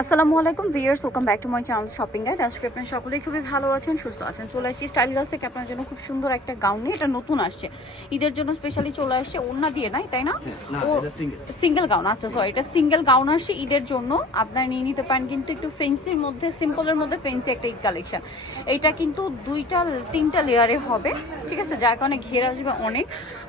আসসালামু আলাইকুম viewers, welcome back to my channel shopping guide. আজকে আপনারা সকলেই খুবই ভালো আছেন, সুস্থ আছেন। চলে আসছি স্টাইল গার্লস থেকে আপনার জন্য খুব সুন্দর একটা গাউন নিয়ে। এটা নতুন আসছে, ঈদের জন্য স্পেশালি চলে আসছে। ওড়না দিয়ে নাই, তাই না? ও সিঙ্গেল গাউন, আচ্ছা সরি, এটা সিঙ্গেল গাউন আসছে ঈদের জন্য। আপনারা নিয়ে নিতে পারেন কিন্তু একটু ফেন্সির মধ্যে, সিম্পলের মধ্যে ফেন্সি একটা ঈদ কালেকশন। এইটা কিন্তু তিনটা লেয়ারে হবে, ঠিক আছে? যার কারণে ঘের আসবে অনেক।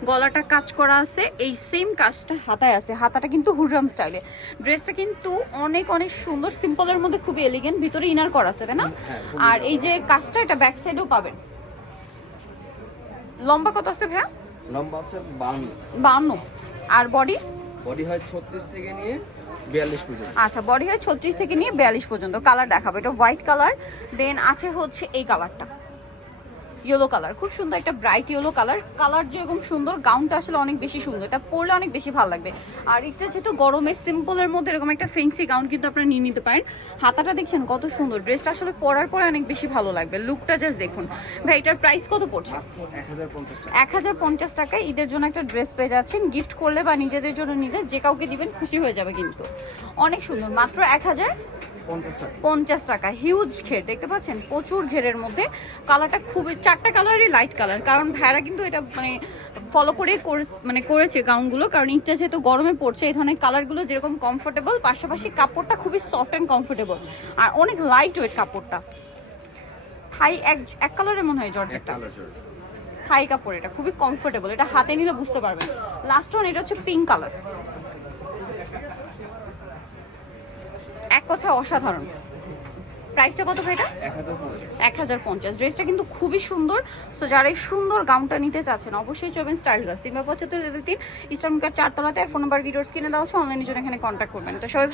গলাটা কাজ করা আছে, এই সেম কাজটা হাতায় আছে। হাতাটা কিন্তু হুররাম স্টাইলে। ড্রেসটা কিন্তু অনেক অনেক সুন্দর, সিম্পলের মধ্যে খুবই এলিগেন্ট। ভিতরে ইনার করা আছে, তাই না? আর এই যে কাজটা, এটা ব্যাক সাইডেও পাবেন। লম্বা কত আছে ভাইয়া? লম্বা আছে 52। আর বডি হয় 36 থেকে নিয়ে 42 পর্যন্ত। আচ্ছা, বডি হয় 36 থেকে নিয়ে 42 পর্যন্ত। কালার দেখাবো, এটা হোয়াইট কালার, দেন আছে হচ্ছে এই কালারটা ইয়েলো কালার। খুব সুন্দর একটা ব্রাইট ইয়েলো কালার যেরকম সুন্দর, গাউনটা আসলে অনেক বেশি সুন্দর। এটা পরলে অনেক বেশি ভালো লাগবে। আর এটা যেহেতু গরমের সিম্পলের মধ্যে এরকম একটা ফেন্সি গাউন কিন্তু আপনারা নিয়ে নিতে পারেন। হাতাটা দেখছেন কত সুন্দর, ড্রেসটা আসলে পরার পরে অনেক বেশি ভালো লাগবে। লুকটা জাস্ট দেখুন ভাই। এটার প্রাইস কত পড়ছে? 1050 টাকায় ঈদের জন্য একটা ড্রেস পেয়ে যাচ্ছেন। গিফট করলে বা নিজেদের জন্য নিলে যে কাউকে দিবেন খুশি হয়ে যাবে কিন্তু। অনেক সুন্দর, মাত্র 1050 টাকা। হিউজ ঘের দেখতে পাচ্ছেন, প্রচুর ঘেরের মধ্যে। কালারটা খুবই, চারটা কালারই লাইট কালার, কারণ ভাইরা কিন্তু এটা ফলো করে করেছে গাউনগুলো। কারণ ইটটা যেহেতু গরমে পড়ছে, এই ধরনের কালারগুলো যেরকম কমফোর্টেবল, পাশাপাশি কাপড়টা খুবই সফট অ্যান্ড কমফোর্টেবল, আর অনেক লাইট ওয়েট কাপড়টা। থাই এক কালারের মনে হয় জর্জেটটা, থাই কাপড়। এটা খুবই কমফোর্টেবল, এটা হাতে নিলে বুঝতে পারবেন। লাস্ট ওয়ান, এটা হচ্ছে পিঙ্ক কালার। এক কথা অসাধারণ। প্রাইসটা কত ভাই? এটা 1050। ড্রেসটা কিন্তু খুবই সুন্দর। সো যারা এই সুন্দর গাউনটা নিতে চাচ্ছেন অবশ্যই চলবেন স্টাইল গার্লস, 3/75 লেভেল 3 ইস্টার্ন কার 4 তলাতে। আর ফোন নাম্বার ভিডিওর স্ক্রিনে দেওয়া আছে, অনলাইনের জন্য এখানে কন্ট্যাক্ট করবেন। তো সবাই